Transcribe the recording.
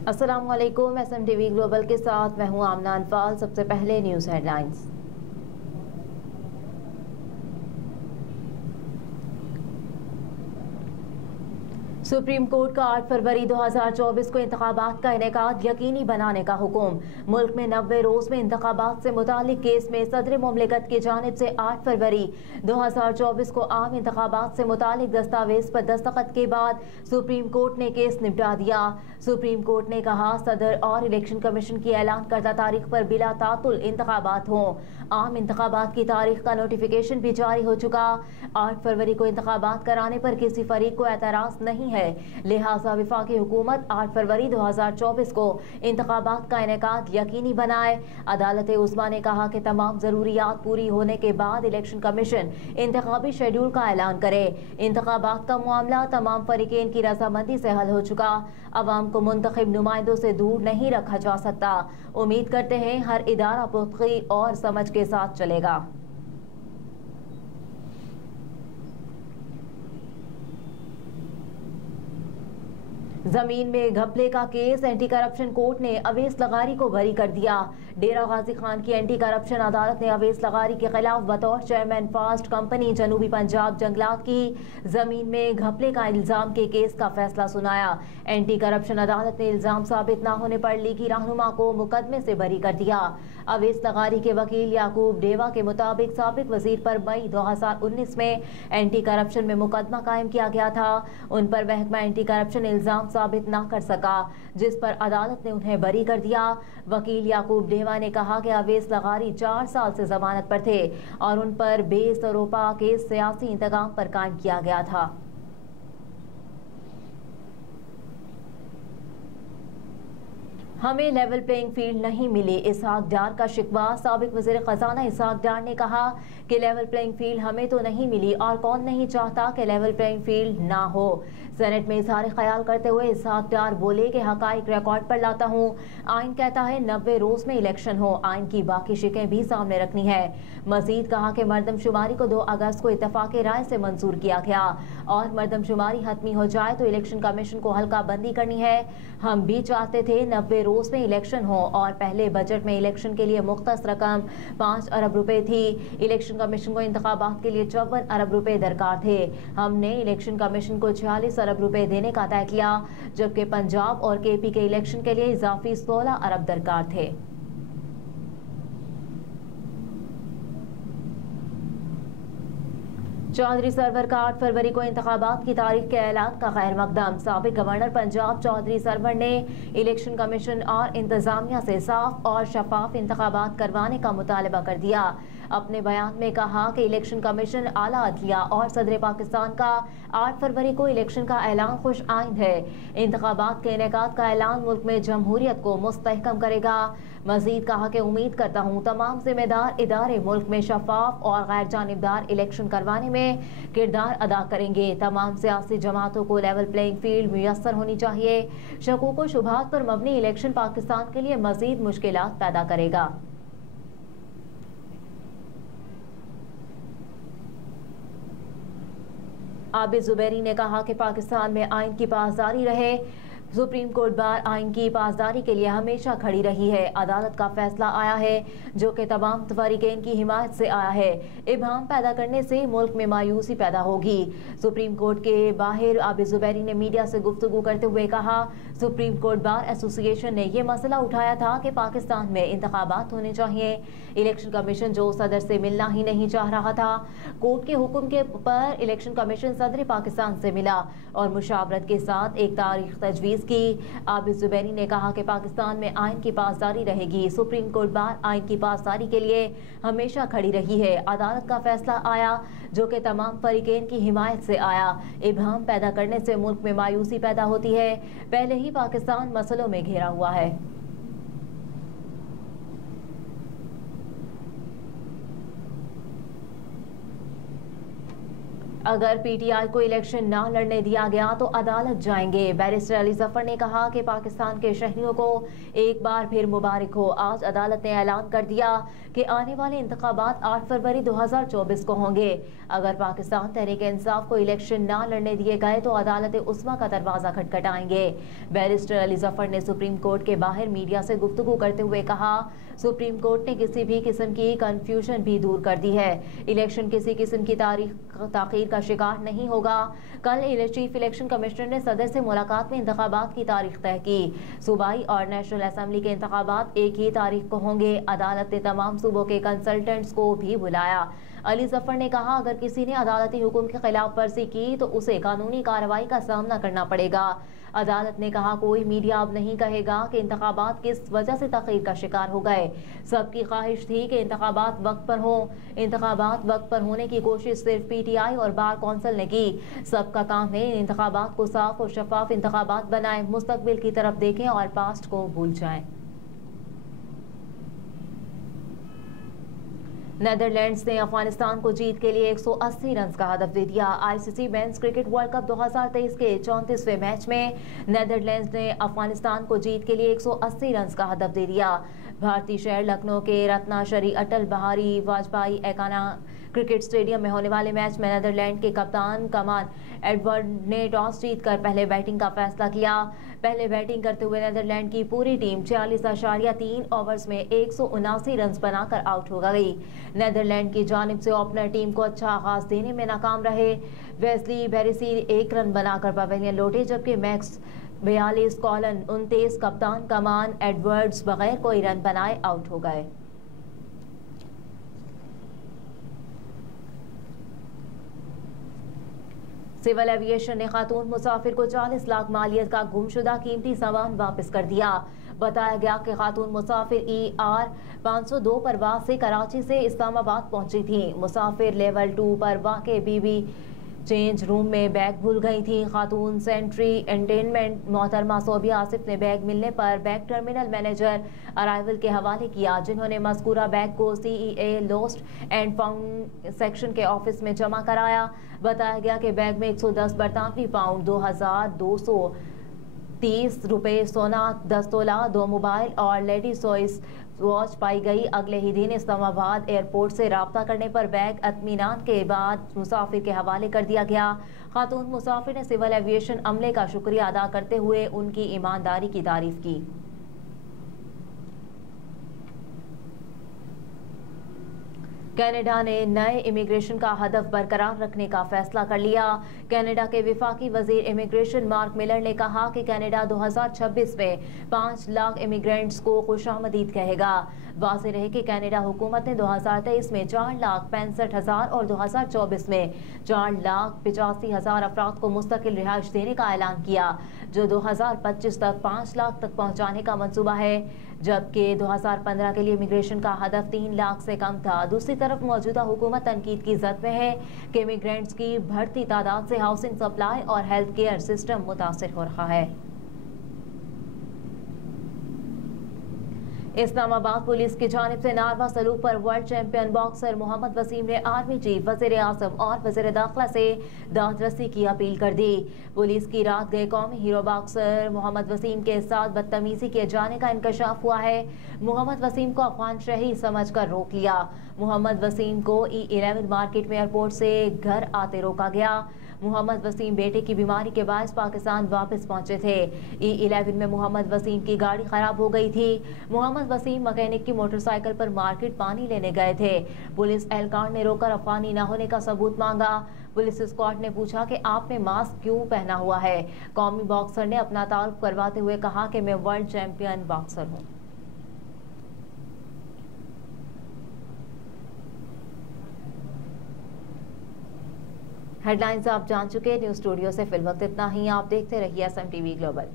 अस्सलामुअलैकुम। SMTV global के साथ मैं हूं आमना अनफाल। सबसे पहले न्यूज़ हेडलाइंस। सुप्रीम कोर्ट का 8 फरवरी 2024 को इंतखाबात का इनेकाद यकीनी बनाने का हुक्म। मुल्क में 90 रोज में इंतखाबात से मुतालिक केस में सदर मुमलिकत की जानिब से 8 फरवरी 2024 को आम इंतखाबात से मुतालिक दस्तावेज पर दस्तखत के बाद सुप्रीम कोर्ट ने केस निपटा दिया। सुप्रीम कोर्ट ने कहा, सदर और इलेक्शन कमीशन की ऐलान करदा तारीख पर बिला तातुल इंतखाबात हों। आम इंतखाबात की तारीख का नोटिफिकेशन भी जारी हो चुका। 8 फरवरी को इंतखाबात कराने पर किसी फरीक को एतराज नहीं है, लिहाजा वफाकी हुकूमत 8 फरवरी 2024 को इंतखाबात का इनेकाद यकीनी बनाए। अदालत उज़्मा ने कहा कि तमाम जरूरियात पूरी होने के बाद इलेक्शन कमीशन इंतखाबी शेड्यूल का ऐलान करे। इंतखाबात का मामला तमाम फरीकेन की रजामंदी से हल हो चुका। अवाम को मुंतखब नुमाइंदों से दूर नहीं रखा जा सकता। उम्मीद करते हैं हर इदारा पुख्तगी और समझ के साथ चलेगा। जमीन में घपले का केस, एंटी करप्शन कोर्ट ने अवैस लगारी को बरी कर दिया। डेरा गाजी खान की एंटी करप्शन अदालत ने अवैस लगारी के खिलाफ बतौर चेयरमैन फास्ट कंपनी जनूबी पंजाब जंगलात की जमीन में घपले का इल्जाम के केस का फैसला सुनाया। एंटी करप्शन अदालत ने इल्जाम साबित न होने पर लीगी रहनुमा को मुकदमे से बरी कर दिया। अवैस लगारी के वकील याकूब डेवा के मुताबिक साबिक वजीर पर मई 2019 में एंटी करप्शन में मुकदमा कायम किया गया था। उन पर महकमा एंटी करप्शन इल्जाम साबित न कर सका, जिस पर अदालत ने उन्हें बरी कर दिया। वकील याकूब डेवा ने कहा कि अवैस लगारी 4 साल से जमानत पर थे और उन पर बेसरोपा के सियासी इंतकाम पर कायम किया गया था। हमें लेवल प्लेइंग फील्ड नहीं मिली, इसहाक डार का शिकवा। साबिक वज़ीर खजाना इसहाक डार ने कहा कि लेवल प्लेइंग फील्ड हमें तो नहीं मिली और कौन नहीं चाहता कि लेवल प्लेइंग फील्ड ना हो। सेनेट में इजहार ख्याल करते हुए इसहाक डार बोले कि हकाइक रिकॉर्ड पर लाता हूँ। आइन कहता है 90 रोज में इलेक्शन हो, आइन की बाकी शिकें भी सामने रखनी है। मजीद कहा कि मरदमशुमारी को 2 अगस्त को इत्तफाक राय से मंजूर किया गया और मरदमशुमारी हतमी हो जाए तो इलेक्शन कमीशन को हल्का बंदी करनी है। हम भी चाहते थे 90 रोज में इलेक्शन हो और पहले बजट में इलेक्शन के लिए मुख्तस रकम 5 अरब रुपए थी। इलेक्शन कमीशन को इंतखाबात के लिए 54 अरब रुपए दरकार थे। हमने इलेक्शन कमीशन को 46 अरब रुपए देने का तय किया, जबकि पंजाब और KP के इलेक्शन के लिए इजाफी 16 अरब दरकार थे। चौधरी सरवर का 8 फरवरी को इंतखाबात की तारीख के ऐलान का खैर मकदम। साबिक गवर्नर पंजाब चौधरी सरवर ने इलेक्शन कमीशन और इंतजामिया से साफ और शफाफ इंतखाबात करवाने का मुतालबा कर दिया। अपने बयान में कहा कि इलेक्शन कमीशन, आला अदलिया और सदर पाकिस्तान का 8 फरवरी को इलेक्शन का ऐलान खुश आइंद है। इंतखाबात के इनेकाद का ऐलान मुल्क में जमहूरियत को मुस्तहकम करेगा। मजीद कहा कि उम्मीद करता हूँ तमाम जिम्मेदार इदारे मुल्क में शफाफ और गैर जानिबदार इलेक्शन करवाने में किरदार अदा करेंगे। तमाम सियासी जमातों को लेवल प्लेइंग फील्ड मुयस्सर होनी चाहिए। शकूक व शुबहात पर मबनी इलेक्शन पाकिस्तान के लिए मजीद मुश्किलात पैदा करेगा। आबिद जुबैरी ने कहा कि पाकिस्तान में आइन की पासदारी रहे। सुप्रीम कोर्ट बार आइन की पासदारी के लिए हमेशा खड़ी रही है। अदालत का फैसला आया है जो कि तमाम फरीकेन की हिमायत से आया है। इबहम पैदा करने से मुल्क में मायूसी पैदा होगी। सुप्रीम कोर्ट के बाहर आबिद जुबैरी ने मीडिया से गुफ्तगू करते हुए कहा, सुप्रीम कोर्ट बार एसोसिएशन ने यह मसला उठाया था कि पाकिस्तान में इंतखाबात होने चाहिए। इलेक्शन कमीशन जो सदर से मिलना ही नहीं चाह रहा था। कोर्ट के हुक्म के पर इलेक्शन कमीशन सदर पाकिस्तान से मिला और मुशावरत के साथ एक तारीख तजवीज़ की। आबिद जुबैरी ने कहा कि पाकिस्तान में आइन की पासदारी रहेगी। सुप्रीम कोर्ट बार आइन की पासदारी के लिए हमेशा खड़ी रही है। अदालत का फैसला आया जो कि तमाम फरीकेन की हिमायत से आया। इबहम पैदा करने से मुल्क में मायूसी पैदा होती है। पहले ही पाकिस्तान मसलों में घिरा हुआ है। अगर पीटीआई को इलेक्शन ना लड़ने दिया गया तो अदालत जाएंगे। बैरिस्टर अली जफर ने कहा कि पाकिस्तान के शहरियों को एक बार फिर मुबारक हो। आज अदालत ने ऐलान कर दिया कि आने वाले इंतखाबात 8 फरवरी 2024 को होंगे। अगर पाकिस्तान तहरीक इंसाफ को इलेक्शन ना लड़ने दिए गए तो अदालत उस्मा का दरवाजा खटखटाएंगे। बैरिस्टर अली जफर ने सुप्रीम कोर्ट के बाहर मीडिया से गुफ्तगू करते हुए कहा, सुप्रीम कोर्ट ने किसी भी किस्म की कंफ्यूजन भी दूर कर दी है। इलेक्शन किसी किस्म की ताखीर का शिकार नहीं होगा। कल चीफ इलेक्शन कमिश्नर ने सदर से मुलाकात में इंतखाबात की तारीख तय की। सूबाई और नेशनल असेंबली के इंतखाबात एक ही तारीख को होंगे। अदालत ने तमाम सूबों के कंसल्टेंट्स को भी बुलाया। अली जफर ने कहा, अगर किसी ने अदालती हुक्म के खिलाफ वर्जी की तो उसे कानूनी कार्रवाई का सामना करना पड़ेगा। अदालत ने कहा, कोई मीडिया अब नहीं कहेगा कि इंतखाबात किस वजह से तखीर का शिकार हो गए। सबकी ख्वाहिश थी कि इंतखाबात वक्त पर हो। इंतखाबात वक्त पर होने की कोशिश सिर्फ पीटीआई और बार कौंसिल ने की। सबका काम है इंतखाबात को साफ और शफाफ इंतखाबात बनाएं, मुस्तकबिल की तरफ देखें और पास्ट को भूल जाएं। नेदरलैंड्स ने अफगानिस्तान को जीत के लिए 180 रन का हदफ दे दिया। ICC men's cricket world cup 2023 के 34वें मैच में नेदरलैंड्स ने अफगानिस्तान को जीत के लिए 180 रन का हदफ दे दिया। भारतीय शहर लखनऊ के रत्नाशरी अटल बिहारी वाजपेयी एकाना क्रिकेट स्टेडियम में होने वाले मैच में नेदरलैंड के कप्तान कमान एडवर्ड ने टॉस जीतकर पहले बैटिंग का फैसला किया। पहले बैटिंग करते हुए नेदरलैंड की पूरी टीम 46.3 ओवर्स में 179 रन बनाकर आउट हो गई। नेदरलैंड की जानिब से ओपनर टीम को अच्छा आगाज देने में नाकाम रहे। वेस्ली बेरिसी 1 रन बनाकर पवेलियन लौटे, जबकि मैक्स 42, कॉलन 29, कप्तान कमान एडवर्ड्स बगैर कोई रन बनाए आउट हो गए। सिविल एविएशन ने खातून मुसाफिर को 40 लाख मालियत का गुमशुदा कीमती सामान वापस कर दिया। बताया गया कि खातून मुसाफिर ER 502 परवाज से कराची से इस्लामाबाद पहुंची थी। मुसाफिर लेवल 2 पर वाक़े बीबी चेंज रूम में बैग भूल गई थी। खातून सेंट्री एंटेनमेंट मोहतरमा सोबिया आसिफ ने बैग मिलने पर बैग टर्मिनल मैनेजर अराइवल के हवाले किया, जिन्होंने मज़कूरा बैग को CEA lost and found section के ऑफिस में जमा कराया। बताया गया कि बैग में 110 बरतानवी पाउंड 2230 रुपये सोना, 10 तोला, 2 मोबाइल और लेडी सॉइस वॉच पाई गई। अगले ही दिन इस्लामाबाद एयरपोर्ट से राब्ता करने पर बैग इत्मीनान के बाद मुसाफिर के हवाले कर दिया गया। खातून मुसाफिर ने सिविल एविएशन अमले का शुक्रिया अदा करते हुए उनकी ईमानदारी की तारीफ की। कनाडा ने नए इमिग्रेशन का हदफ बरकरार रखने का फैसला कर लिया। कनाडा के विफाकी वजीर इमिग्रेशन मार्क मिलर ने कहा कि कनाडा 2026 में 5 लाख इमिग्रेंट्स को खुशामदीद कहेगा। वाज़ेह रहे कि कनाडा हुकूमत ने 2023 में 4,65,000 और 2024 में 4,85,000 अफराद को मुस्तकिल रिहाइश देने का ऐलान किया, जो 2025 तक 5 लाख तक पहुँचाने का मंसूबा है, जबकि 2015 के लिए इमिग्रेशन का हदफ 3 लाख से कम था। दूसरी तरफ मौजूदा हुकूमत तनकीद की जद में है कि इमिग्रेंट्स की बढ़ती तादाद से हाउसिंग सप्लाई और हेल्थ केयर सिस्टम मुतासिर हो रहा है। इस्लामाबाद पुलिस की जानिब से नारवा सलूक पर world champion boxer Mohammad Waseem ने आर्मी चीफ, वज़ीर आज़म और वज़ीर दाखिला से दादरसी की अपील कर दी। पुलिस की रात गए कौमी हीरो बॉक्सर मोहम्मद वसीम के साथ बदतमीजी किए जाने का इंकशाफ हुआ है। मोहम्मद वसीम को अफगान शहरी समझकर रोक लिया। मोहम्मद वसीम को E11 मार्केट में एयरपोर्ट से घर आते रोका गया। मोहम्मद वसीम बेटे की बीमारी के बायस पाकिस्तान वापस पहुंचे थे। E11 में मोहम्मद वसीम की गाड़ी खराब हो गई थी। मोहम्मद वसीम मैकेनिक की मोटरसाइकिल पर मार्केट पानी लेने गए थे। पुलिस एहलकार ने रोकर अफगानी न होने का सबूत मांगा। पुलिस स्क्वाड ने पूछा कि आपने मास्क क्यों पहना हुआ है। कौमी बॉक्सर ने अपना तारुफ करवाते हुए कहा कि मैं वर्ल्ड चैंपियन बॉक्सर हूँ। हेडलाइंस आप जान चुके। न्यूज़ स्टूडियो से फिल वक्त इतना ही। आप देखते रहिए SMTV ग्लोबल।